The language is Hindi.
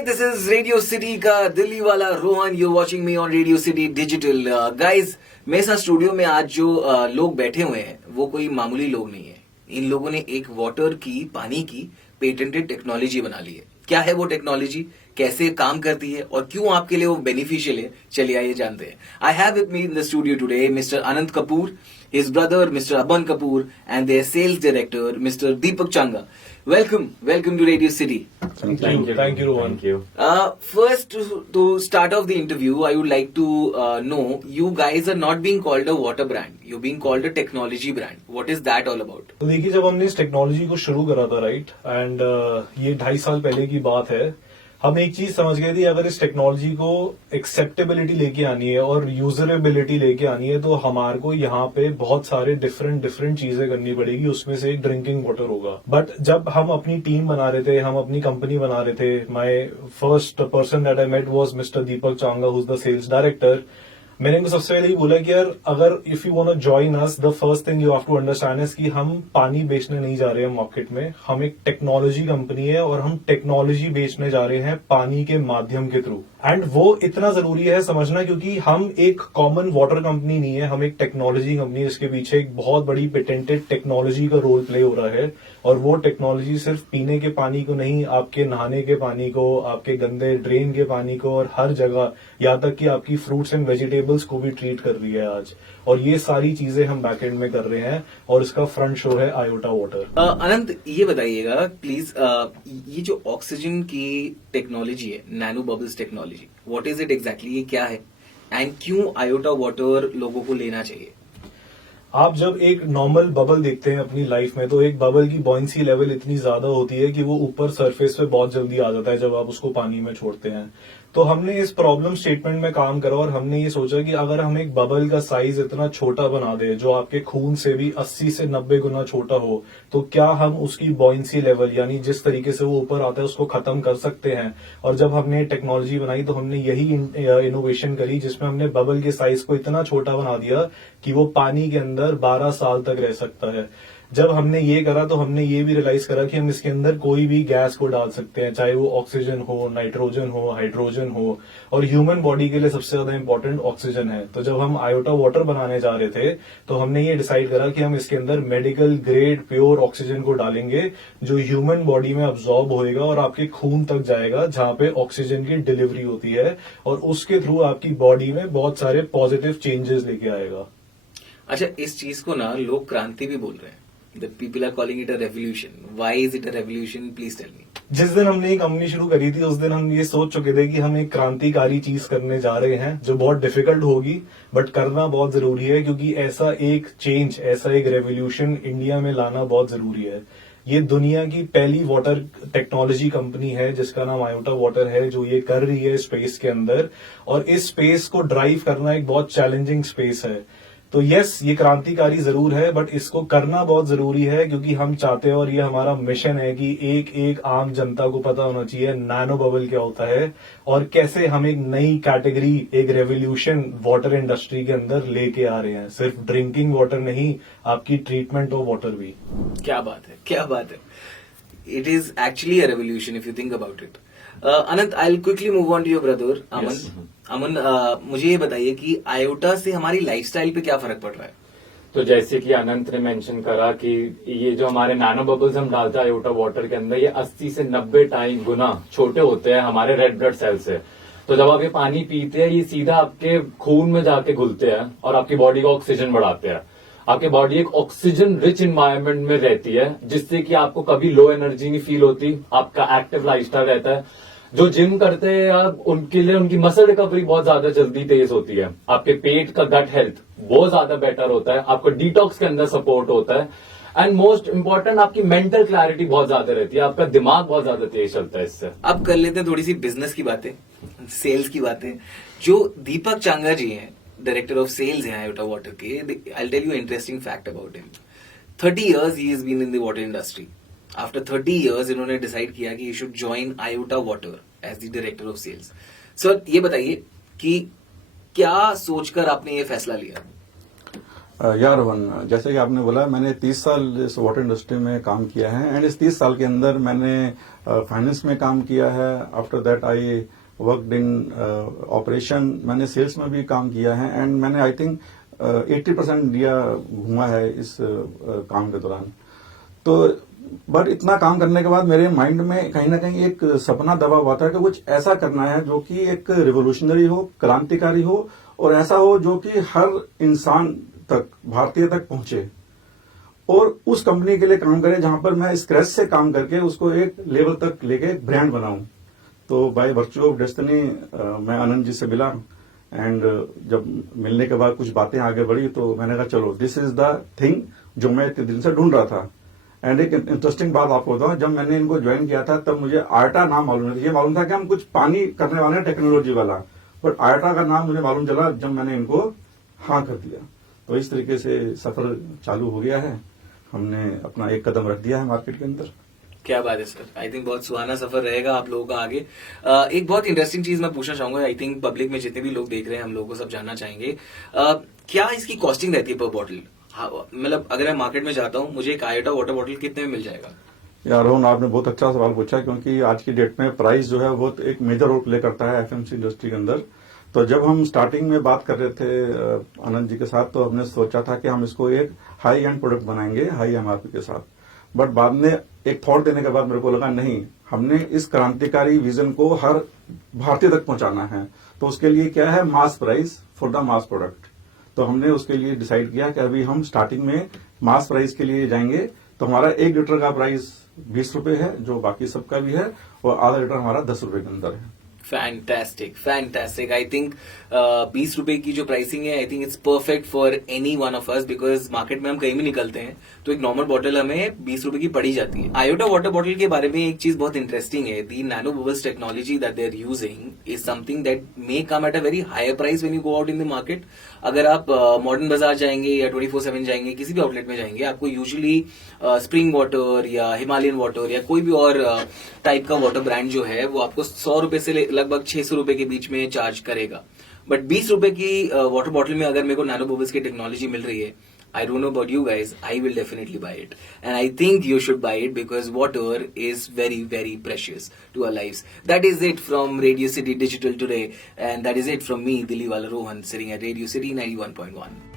Hi this is radio city का दिल्ली वाला Rohan. You watching me on radio city digital. Guys मेरे साथ स्टूडियो में आज जो लोग बैठे हुए हैं वो कोई मामूली लोग नहीं है. इन लोगों ने एक वाटर की, पानी की पेटेंटेड टेक्नोलॉजी बना ली है. क्या है वो टेक्नोलॉजी, कैसे काम करती है और क्यों आपके लिए वो बेनिफिशियल है, चलिए आइए जानते हैं. I have with me in the studio today mister Anant Kapoor, his brother Mr. Aban Kapoor and their sales director Mr. Deepak Changa. Welcome to Radio City. Thank you, Rohan. Thank you. First, to start off the interview, I would like to know, you guys are not being called a water brand. You're being called a technology brand. What is that all about? तो देखिए, जब हमने इस टेक्नोलॉजी को शुरू करा था, राइट, एंड ये 2.5 साल पहले की बात है, हम एक चीज समझ गए थे, अगर इस टेक्नोलॉजी को एक्सेप्टेबिलिटी लेके आनी है और यूजरेबिलिटी लेके आनी है तो हमारे को यहाँ पे बहुत सारे डिफरेंट चीजें करनी पड़ेगी. उसमें से एक ड्रिंकिंग वाटर होगा. बट जब हम अपनी टीम बना रहे थे, हम अपनी कंपनी बना रहे थे, my first person that I met was mister Deepak Changa, who is the sales director. मैंने इनको सबसे पहले ही बोला कि यार, अगर if you want to join us, the first thing you have to understand is कि हम पानी बेचने नहीं जा रहे हैं मार्केट में. हम एक टेक्नोलॉजी कंपनी है और हम टेक्नोलॉजी बेचने जा रहे हैं पानी के माध्यम के थ्रू. एंड वो इतना जरूरी है समझना, क्योंकि हम एक कॉमन वाटर कंपनी नहीं है, हम एक टेक्नोलॉजी कंपनी है जिसके पीछे एक बहुत बड़ी पेटेंटेड टेक्नोलॉजी का रोल प्ले हो रहा है. और वो टेक्नोलॉजी सिर्फ पीने के पानी को नहीं, आपके नहाने के पानी को, आपके गंदे ड्रेन के पानी को और हर जगह, यहाँ तक कि आपकी फ्रूट्स एंड वेजिटेबल्स को भी ट्रीट कर रही है आज. और ये सारी चीजें हम बैकएंड में कर रहे हैं और इसका फ्रंट शो है आयोटा वाटर. अनंत, ये बताइएगा प्लीज, ये जो ऑक्सीजन की टेक्नोलॉजी है, nano bubbles technology, what is it exactly, ये क्या है एंड क्यों आयोटा वाटर लोगों को लेना चाहिए? आप जब एक नॉर्मल बबल देखते हैं अपनी लाइफ में, तो एक बबल की बॉइंसी लेवल इतनी ज्यादा होती है कि वो ऊपर सरफेस पे बहुत जल्दी आ जाता है जब आप उसको पानी में छोड़ते हैं. तो हमने इस प्रॉब्लम स्टेटमेंट में काम करा और हमने ये सोचा कि अगर हम एक बबल का साइज इतना छोटा बना दे जो आपके खून से भी 80 से 90 गुना छोटा हो, तो क्या हम उसकी बॉइंसी लेवल, यानी जिस तरीके से वो ऊपर आता है, उसको खत्म कर सकते हैं. और जब हमने टेक्नोलॉजी बनाई तो हमने यही इनोवेशन करी, जिसमें हमने बबल के साइज को इतना छोटा बना दिया कि वो पानी के अंदर 12 साल तक रह सकता है. जब हमने ये करा तो हमने ये भी रियलाइज करा कि हम इसके अंदर कोई भी गैस को डाल सकते हैं, चाहे वो ऑक्सीजन हो, नाइट्रोजन हो, हाइड्रोजन हो. और ह्यूमन बॉडी के लिए सबसे ज्यादा इंपॉर्टेंट ऑक्सीजन है. तो जब हम आयोटा वाटर बनाने जा रहे थे तो हमने ये डिसाइड करा कि हम इसके अंदर मेडिकल ग्रेड प्योर ऑक्सीजन को डालेंगे, जो ह्यूमन बॉडी में अब्सॉर्ब होएगा और आपके खून तक जाएगा, जहां पे ऑक्सीजन की डिलीवरी होती है, और उसके थ्रू आपकी बॉडी में बहुत सारे पॉजिटिव चेंजेस लेके आएगा. अच्छा, इस चीज को ना लोग क्रांति भी बोल रहे हैं. The people are calling it a revolution. Why is it a revolution? Please tell me. जिस दिन हमने ये कंपनी शुरू करी थी उस दिन हम ये सोच चुके थे कि हम एक क्रांतिकारी चीज करने जा रहे हैं जो बहुत डिफिकल्ट होगी, बट करना बहुत जरूरी है, क्योंकि ऐसा एक चेंज, ऐसा एक रेवोल्यूशन इंडिया में लाना बहुत जरूरी है. ये दुनिया की पहली वाटर टेक्नोलॉजी कंपनी है जिसका नाम आयोटा वाटर है, जो ये कर रही है स्पेस के अंदर. और इस स्पेस को ड्राइव करना एक बहुत चैलेंजिंग स्पेस है. तो यस, ये क्रांतिकारी जरूर है, बट इसको करना बहुत जरूरी है, क्योंकि हम चाहते हैं और ये हमारा मिशन है कि एक एक आम जनता को पता होना चाहिए नैनो बबल क्या होता है और कैसे हम एक नई कैटेगरी, एक रेवोल्यूशन वाटर इंडस्ट्री के अंदर लेके आ रहे हैं. सिर्फ ड्रिंकिंग वाटर नहीं, आपकी ट्रीटमेंट ऑफ वाटर भी. क्या बात है, क्या बात है. It is actually a revolution if you think about it. Anant, I will quickly move on to your brother Aman. Aman, मुझे ये बताइए कि आयोटा से हमारी लाइफस्टाइल पे क्या फर्क पड़ रहा है? तो जैसे कि अनंत ने मेंशन करा कि ये जो हमारे नैनो बबल्स हम डालते हैं आयोटा वाटर के अंदर, ये 80 से 90 टाइम गुना छोटे होते हैं हमारे रेड ब्लड सेल से. तो जब आप ये पानी पीते हैं, ये सीधा आपके खून में जाके घुलते हैं और आपकी बॉडी का ऑक्सीजन बढ़ाते हैं. आपकी बॉडी एक ऑक्सीजन रिच इन्वायरमेंट में रहती है, जिससे कि आपको कभी लो एनर्जी नहीं फील होती, आपका एक्टिव लाइफस्टाइल रहता है. जो जिम करते हैं उनके लिए उनकी मसल रिकवरी बहुत ज्यादा जल्दी तेज होती है. आपके पेट का गट हेल्थ बहुत ज्यादा बेटर होता है, आपको डिटॉक्स के अंदर सपोर्ट होता है. एंड मोस्ट इंपॉर्टेंट, आपकी मेंटल क्लैरिटी बहुत ज्यादा रहती है, आपका दिमाग बहुत ज्यादा तेज चलता है इससे. अब कर लेते हैं थोड़ी सी बिजनेस की बातें, सेल्स की बातें. जो दीपक चांगा जी हैं, डायरेक्टर ऑफ सेल्स हैं आयोटा वाटर के, I will tell you interesting fact about him. 30 years he has been in the water industry. After 30 years इन्होंने डिसाइड किया कि you should join Iota water as the director of sales. Sir, ये बताइए कि क्या सोचकर आपने ये फैसला लिया? या रोहन, जैसे कि आपने बोला, मैंने 30 साल इस वाटर इंडस्ट्री में काम किया है एंड इस 30 साल के अंदर मैंने फाइनेंस में काम किया है. After that I worked in operation, मैंने सेल्स में भी काम किया है एंड मैंने आई थिंक 80% इंडिया घूमा है इस काम के दौरान. तो बट इतना काम करने के बाद मेरे माइंड में कहीं ना कहीं एक सपना दबा हुआ था कि कुछ ऐसा करना है जो कि एक रिवोल्यूशनरी हो, क्रांतिकारी हो और ऐसा हो जो कि हर इंसान तक, भारतीय तक पहुंचे और उस कंपनी के लिए काम करे जहां पर मैं स्क्रैच से काम करके उसको एक लेवल तक लेके ब्रांड बनाऊं. तो बाय वर्च्यू ऑफ डेस्टिनी मैं आनंद जी से मिला एंड जब मिलने के बाद कुछ बातें आगे बढ़ी तो मैंने कहा चलो दिस इज द थिंग जो मैं इतने दिन से ढूंढ रहा था. एंड एक इंटरेस्टिंग बात आपको बताऊं, जब मैंने इनको ज्वाइन किया था तब मुझे आर्टा नाम मालूम नहीं था. ये मालूम था कि हम कुछ पानी करने वाले हैं टेक्नोलॉजी वाला, बट आर्टा का नाम मुझे मालूम चला जब मैंने इनको हाँ कर दिया. तो इस तरीके से सफर चालू हो गया है. हमने अपना एक कदम रख दिया है मार्केट के अंदर. क्या बात है सर, आई थिंक बहुत सुहाना सफर रहेगा आप लोगों का आगे. एक बहुत इंटरेस्टिंग चीज मैं पूछना चाहूंगा, आई थिंक पब्लिक में जितने भी लोग देख रहे हैं हम लोगों को सब जानना चाहेंगे, क्या इसकी कॉस्टिंग रहती है पर बॉटल? मतलब अगर मैं मार्केट में जाता हूँ मुझे एक आयोटा वाटर बॉटल कितने में मिल जाएगा? यार रोहन, आपने बहुत अच्छा सवाल पूछा क्योंकि आज की डेट में प्राइस जो है वो एक मेजर रोल प्ले करता है एफएमसी इंडस्ट्री के अंदर. तो जब हम स्टार्टिंग में बात कर रहे थे आनंद जी के साथ तो हमने सोचा था कि हम इसको एक हाई एंड प्रोडक्ट बनाएंगे हाई एमआरपी के साथ. बट बाद में एक थॉट देने के बाद मेरे को लगा नहीं, हमने इस क्रांतिकारी विजन को हर भारतीय तक पहुंचाना है. तो उसके लिए क्या है, mass price for the mass product. तो हमने उसके लिए डिसाइड किया कि अभी हम स्टार्टिंग में मास प्राइस के लिए जाएंगे. तो हमारा 1 लीटर का प्राइस 20 रुपए है जो बाकी सबका भी है और आधा लीटर हमारा 10 रुपए के अंदर है. Fantastic fantastic. आई थिंक 20 रुपए की जो प्राइसिंग है I think it's perfect for any one of us, because market में हम कहीं भी निकलते हैं तो एक नॉर्मल बॉटल हमें 20 रुपए की पड़ी जाती है. आयोटा वाटर बॉटल के बारे में एक चीज बहुत इंटरेस्टिंग है, the nano bubbles technology that they are using is something that may come at a very higher price when you go out in the market. अगर आप मॉडर्न बाजार जाएंगे या 24/7 जाएंगे, किसी भी आउटलेट में जाएंगे, आपको यूजुअली स्प्रिंग वाटर या हिमालयन वाटर या कोई भी और टाइप का वाटर ब्रांड जो है वो आपको 100 रुपए से लगभग 600 रुपए के बीच में चार्ज करेगा. बट 20 रुपए की वाटर बॉटल में अगर मेरे को नैनो बबल्स की टेक्नोलॉजी मिल रही है, I don't know about you guys, I will definitely buy it. And I think you should buy it because water is very, very precious to our lives. That is it from Radio City Digital today. And that is it from me, Diliwala Rohan, sitting at Radio City 91.1.